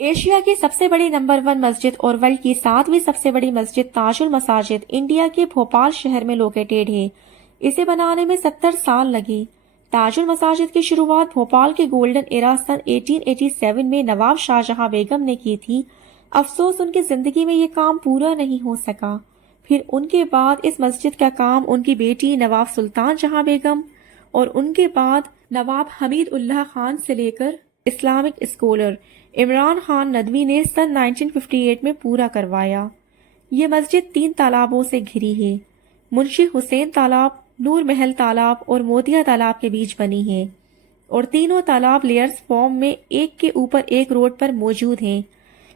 Asia की सबसे बड़ी नंबर 1 मस्जिद और वर्ल्ड की 7वीं सबसे बड़ी मस्जिद ताजुल मसाजिद इंडिया के भोपाल शहर में लोकेटेड है। इसे बनाने में 70 साल लगे। ताजुल मसाजिद की शुरुआत भोपाल के गोल्डन एरा सन 1887 में नवाब शाहजहां बेगम ने की थी। अफसोस उनकी जिंदगी में ये काम पूरा नहीं हो सका। फिर उनके बाद इस मस्जिद का काम उनकी बेटी नवाब सुल्तान जहां बेगम और उनके बाद नवाब हमीद उल्लाह खान से लेकर इस्लामिक स्कॉलर इमरान खान नदवी ने सन 1958 में पूरा करवाया। ये मस्जिद 3 तालाबों से घिरी है। मुंशी हुसैन तालाब, नूर महल तालाब और मोतिया तालाब के बीच बनी है और तीनों तालाब लेयर्स फॉर्म में एक के ऊपर एक रोड पर मौजूद हैं।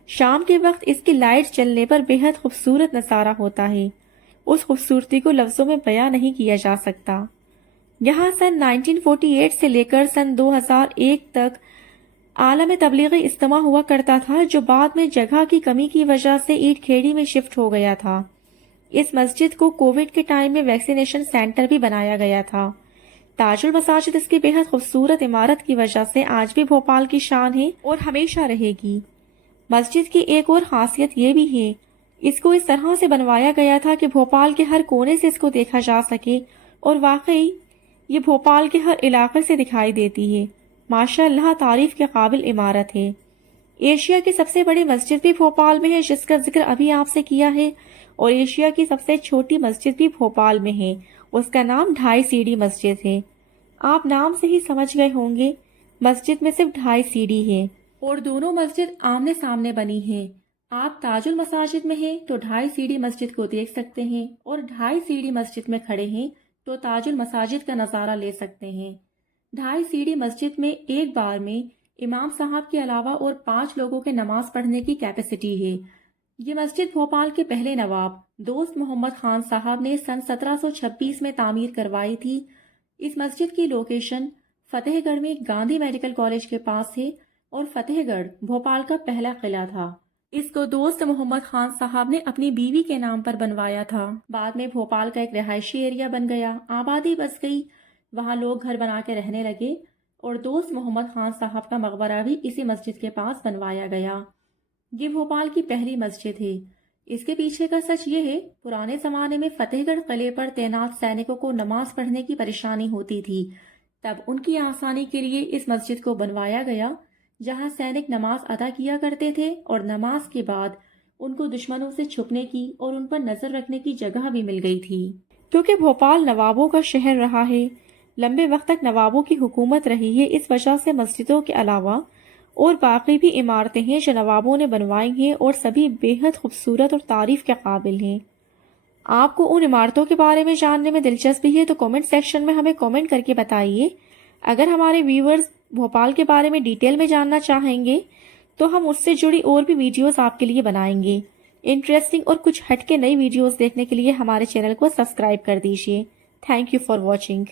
शाम के वक्त इसकी लाइट जलने पर बेहद खूबसूरत नज़ारा होता है। उस खूबसूरती को लफ्जों में बयां नहीं किया जा सकता। यहाँ सन 1948 से लेकर सन 2001 तक आलम तबलीगी इज्तिमा हुआ करता था, जो बाद में जगह की कमी की वजह से ईट खेड़ी में शिफ्ट हो गया था। इस मस्जिद को कोविड के टाइम में वैक्सीनेशन सेंटर भी बनाया गया था। ताजुल मसाजिद इसकी बेहद खूबसूरत इमारत की वजह से आज भी भोपाल की शान है और हमेशा रहेगी। मस्जिद की एक और खासियत ये भी है, इसको इस तरह से बनवाया गया था कि भोपाल के हर कोने से इसको देखा जा सके और वाकई ये भोपाल के हर इलाके से दिखाई देती है। माशाअल्लाह तारीफ के काबिल इमारत है। एशिया की सबसे बड़ी मस्जिद भी भोपाल में है, जिसका जिक्र अभी आपसे किया है, और एशिया की सबसे छोटी मस्जिद भी भोपाल में है। उसका नाम 2.5 सीढ़ी मस्जिद है। आप नाम से ही समझ गए होंगे, मस्जिद में सिर्फ 2.5 सीढ़ी है और दोनों मस्जिद आमने सामने बनी है। आप ताजुल मसाजिद में हैं तो 2.5 सीढ़ी मस्जिद को देख सकते हैं और 2.5 सीढ़ी मस्जिद में खड़े हैं तो ताजुल मसाजिद का नज़ारा ले सकते हैं। 2.5 सीढ़ी मस्जिद में एक बार में इमाम साहब के अलावा और 5 लोगों के नमाज पढ़ने की कैपेसिटी है। ये मस्जिद भोपाल के पहले नवाब दोस्त मोहम्मद खान साहब ने सन 1726 में तामीर करवाई थी। इस मस्जिद की लोकेशन फतेहगढ़ में गांधी मेडिकल कॉलेज के पास है और फतेहगढ़ भोपाल का पहला किला था। इसको दोस्त मोहम्मद खान साहब ने अपनी बीवी के नाम पर बनवाया था। बाद में भोपाल का एक रिहायशी एरिया बन गया, आबादी बस गई, वहाँ लोग घर बना के रहने लगे और दोस्त मोहम्मद खान साहब का मकबरा भी इसी मस्जिद के पास बनवाया गया। ये भोपाल की पहली मस्जिद है। इसके पीछे का सच ये है, पुराने जमाने में फतेहगढ़ किले पर तैनात सैनिकों को नमाज पढ़ने की परेशानी होती थी। तब उनकी आसानी के लिए इस मस्जिद को बनवाया गया, जहां सैनिक नमाज अदा किया करते थे और नमाज के बाद उनको दुश्मनों से छुपने की और उन पर नजर रखने की जगह भी मिल गई थी। क्योंकि भोपाल नवाबों का शहर रहा है, लंबे वक्त तक नवाबों की हुकूमत रही है, इस वजह से मस्जिदों के अलावा और बाकी भी इमारतें हैं जो नवाबों ने बनवाई हैं और सभी बेहद खूबसूरत और तारीफ के काबिल हैं। आपको उन इमारतों के बारे में जानने में दिलचस्पी है तो कमेंट सेक्शन में हमें कमेंट करके बताइए। अगर हमारे व्यूअर्स भोपाल के बारे में डिटेल में जानना चाहेंगे तो हम उससे जुड़ी और भी वीडियोस आपके लिए बनाएंगे। इंटरेस्टिंग और कुछ हटके नई वीडियोस देखने के लिए हमारे चैनल को सब्सक्राइब कर दीजिए। Thank you for watching.